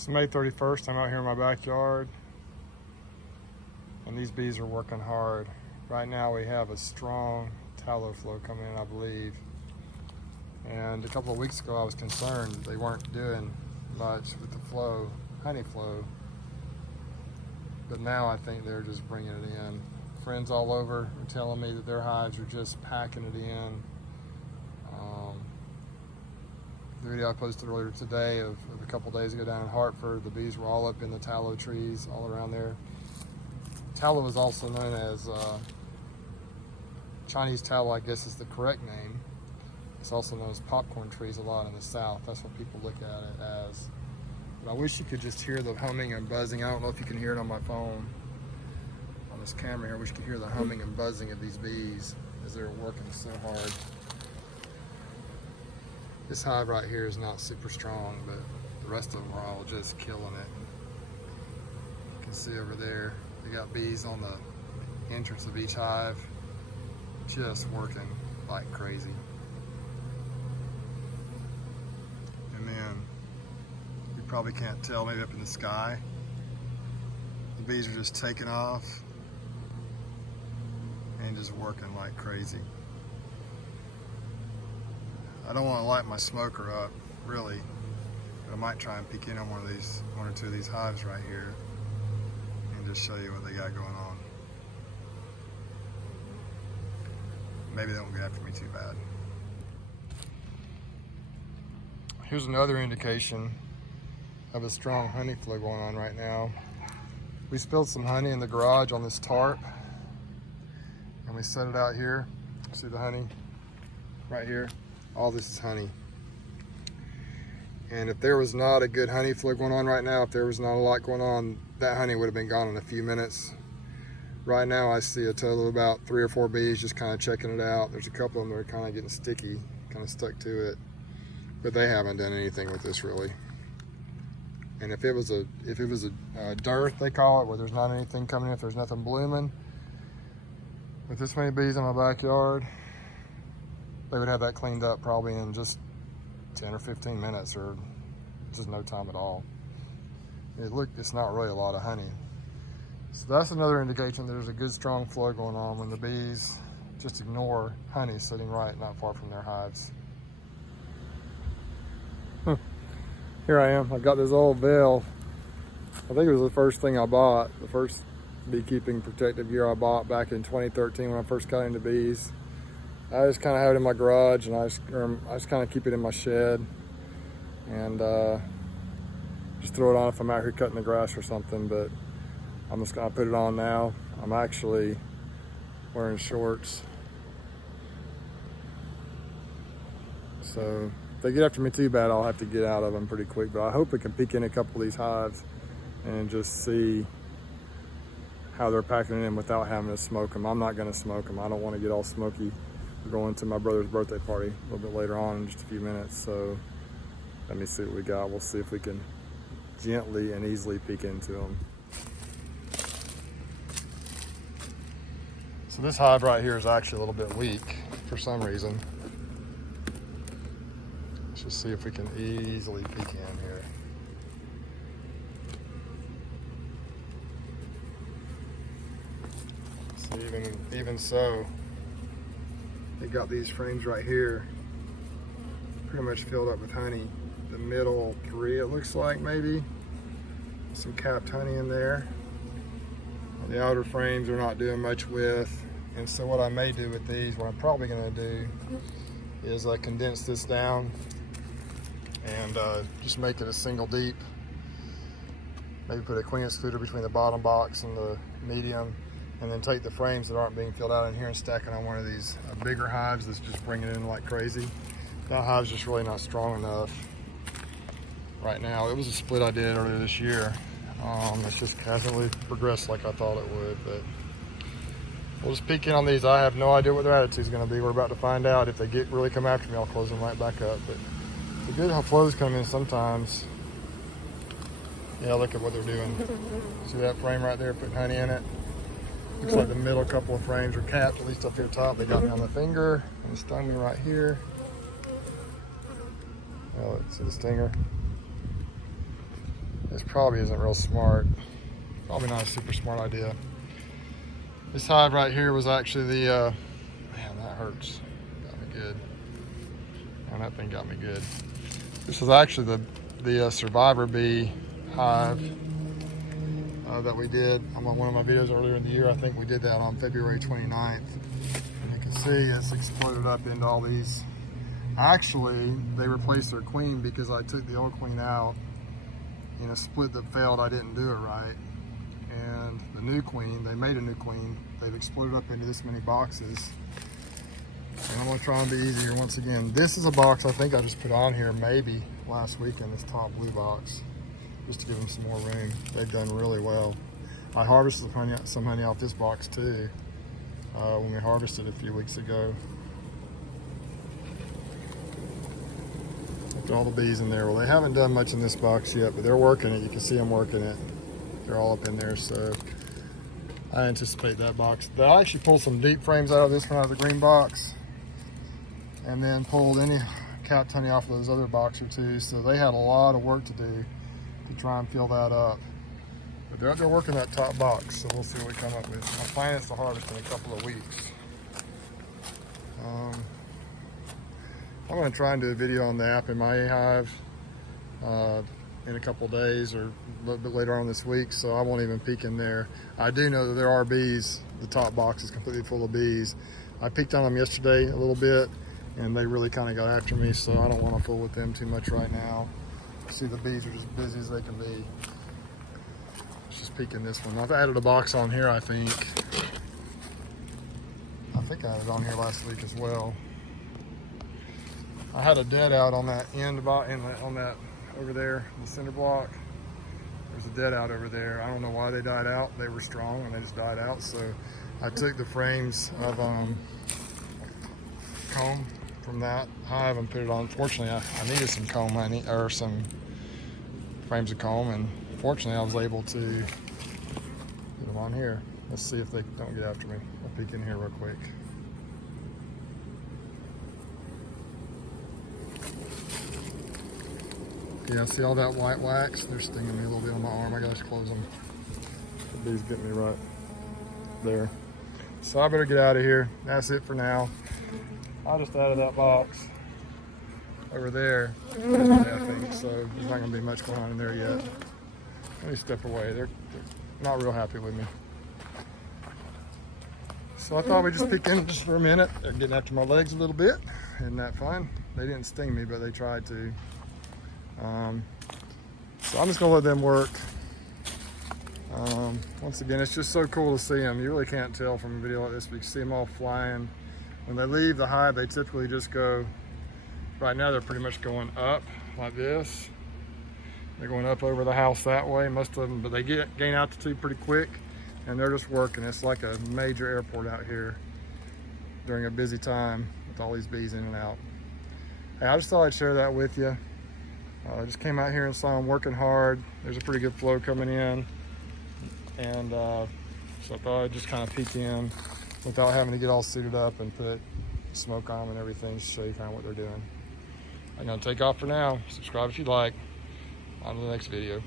It's May 31st. I'm out here in my backyard, and these bees are working hard. Right now we have a strong tallow flow coming in, I believe. And a couple of weeks ago I was concerned they weren't doing much with the flow, honey flow. But now I think they're just bringing it in. Friends all over are telling me that their hives are just packing it in. The video I posted earlier today of a couple days ago down in Hartford, the bees were all up in the tallow trees all around there. Tallow is also known as Chinese tallow, I guess is the correct name. It's also known as popcorn trees a lot in the South. That's what people look at it as. But I wish you could just hear the humming and buzzing. I don't know if you can hear it on my phone, on this camera here. I wish you could hear the humming and buzzing of these bees as they're working so hard. This hive right here is not super strong, but the rest of them are all just killing it. You can see over there, they got bees on the entrance of each hive, just working like crazy. And then, you probably can't tell, maybe up in the sky, the bees are just taking off and just working like crazy. I don't want to light my smoker up, really, but I might try and peek in on one or two of these hives right here and just show you what they got going on. Maybe they won't get after me too bad. Here's another indication of a strong honey flow going on right now. We spilled some honey in the garage on this tarp, and we set it out here. See the honey right here? All this is honey. And if there was not a good honey flow going on right now, if there was not a lot going on, that honey would have been gone in a few minutes. Right now I see a total of about 3 or 4 bees just kind of checking it out. There's a couple of them that are kind of getting sticky, kind of stuck to it, but they haven't done anything with this really. And if it was a dearth, they call it, where there's not anything coming in, if there's nothing blooming, with this many bees in my backyard, they would have that cleaned up probably in just 10 or 15 minutes, or just no time at all. It's not really a lot of honey. So that's another indication that there's a good strong flow going on when the bees just ignore honey sitting right not far from their hives. Here I am, I've got this old veil. I think it was the first thing I bought, the first beekeeping protective gear I bought back in 2013 when I first got into bees. I just kind of have it in my garage, and I just kind of keep it in my shed, and just throw it on if I'm out here cutting the grass or something. But I'm just gonna put it on now. I'm actually wearing shorts, so if they get after me too bad, I'll have to get out of them pretty quick. But I hope we can peek in a couple of these hives and just see how they're packing it in without having to smoke them. I'm not gonna smoke them. I don't want to get all smoky. We're going to my brother's birthday party a little bit later on in just a few minutes, so let me see what we got. We'll see if we can gently and easily peek into them. So this hive right here is actually a little bit weak for some reason. Let's just see if we can easily peek in here. So even so, they got these frames right here pretty much filled up with honey. The middle 3, it looks like, maybe some capped honey in there. The outer frames are not doing much with, and so what I may do with these, what I'm probably going to do is condense this down and just make it a single deep. Maybe put a queen excluder between the bottom box and the medium, and then take the frames that aren't being filled out in here and stack it on one of these bigger hives that's just bringing it in like crazy. That hive's just really not strong enough right now. It was a split I did earlier this year. It's just hasn't really progressed like I thought it would, but we'll just peek in on these. I have no idea what their attitude's gonna be. We're about to find out. If they really come after me, I'll close them right back up. But the good flows come in sometimes. Yeah, look at what they're doing. See that frame right there, putting honey in it? Looks like the middle couple of frames are capped, at least up here top. They got me on the finger and stung me right here. Oh, let's see the stinger. This probably isn't real smart. Probably not a super smart idea. This hive right here was actually the, man, that hurts. Got me good. And that thing got me good. This was actually the survivor bee hive that we did on one of my videos earlier in the year. I think we did that on February 29th. And you can see it's exploded up into all these. Actually, they replaced their queen because I took the old queen out in a split that failed. I didn't do it right. And the new queen, they made a new queen. They've exploded up into this many boxes. And I'm gonna try and be easier once again. This is a box I think I just put on here maybe last week in this top blue box, just to give them some more room. They've done really well. I harvested some honey off this box too when we harvested a few weeks ago. Look at all the bees in there. Well, they haven't done much in this box yet, but they're working it. You can see them working it. They're all up in there, so I anticipate that box. I actually pulled some deep frames out of this one, out of the green box, and then pulled any capped honey off of those other box or two. So they had a lot of work to do to try and fill that up. But they're working that top box, so we'll see what we come up with. My plan is to harvest in a couple of weeks. I'm going to try and do a video on the app in my hive in a couple of days or a little bit later on this week, so I won't even peek in there. I do know that there are bees. The top box is completely full of bees. I peeked on them yesterday a little bit, and they really kind of got after me, so I don't want to fool with them too much right now. See, the bees are just busy as they can be. Let's just peek in this one. I've added a box on here, I think. I had it on here last week as well. I had a dead out on that end about on that over there, the cinder block. There's a dead out over there. I don't know why they died out. They were strong and they just died out. So I took the frames of comb from that hive and put it on. Fortunately, I needed some comb honey or some frames of comb, and fortunately I was able to put them on here. Let's see if they don't get after me. I'll peek in here real quick. Yeah, see all that white wax? They're stinging me a little bit on my arm. I gotta close them. The bees getting me right there. So I better get out of here. That's it for now. I just added that box over there, I think, so there's not gonna be much going on in there yet. Let me step away. They're not real happy with me. So I thought we'd just peek in just for a minute. They're getting after my legs a little bit. Isn't that fun? They didn't sting me, but they tried to. So I'm just gonna let them work. Once again, it's just so cool to see them. You really can't tell from a video like this, but you can see them all flying. When they leave the hive, they typically just go, right now they're pretty much going up like this. They're going up over the house that way, most of them, but they gain altitude pretty quick, and they're just working. It's like a major airport out here during a busy time with all these bees in and out. Hey, I just thought I'd share that with you. I just came out here and saw them working hard. There's a pretty good flow coming in. And so I thought I'd just kind of peek in without having to get all suited up and put smoke on them and everything, to show you kind of what they're doing. I'm gonna take off for now. Subscribe if you'd like. On to the next video.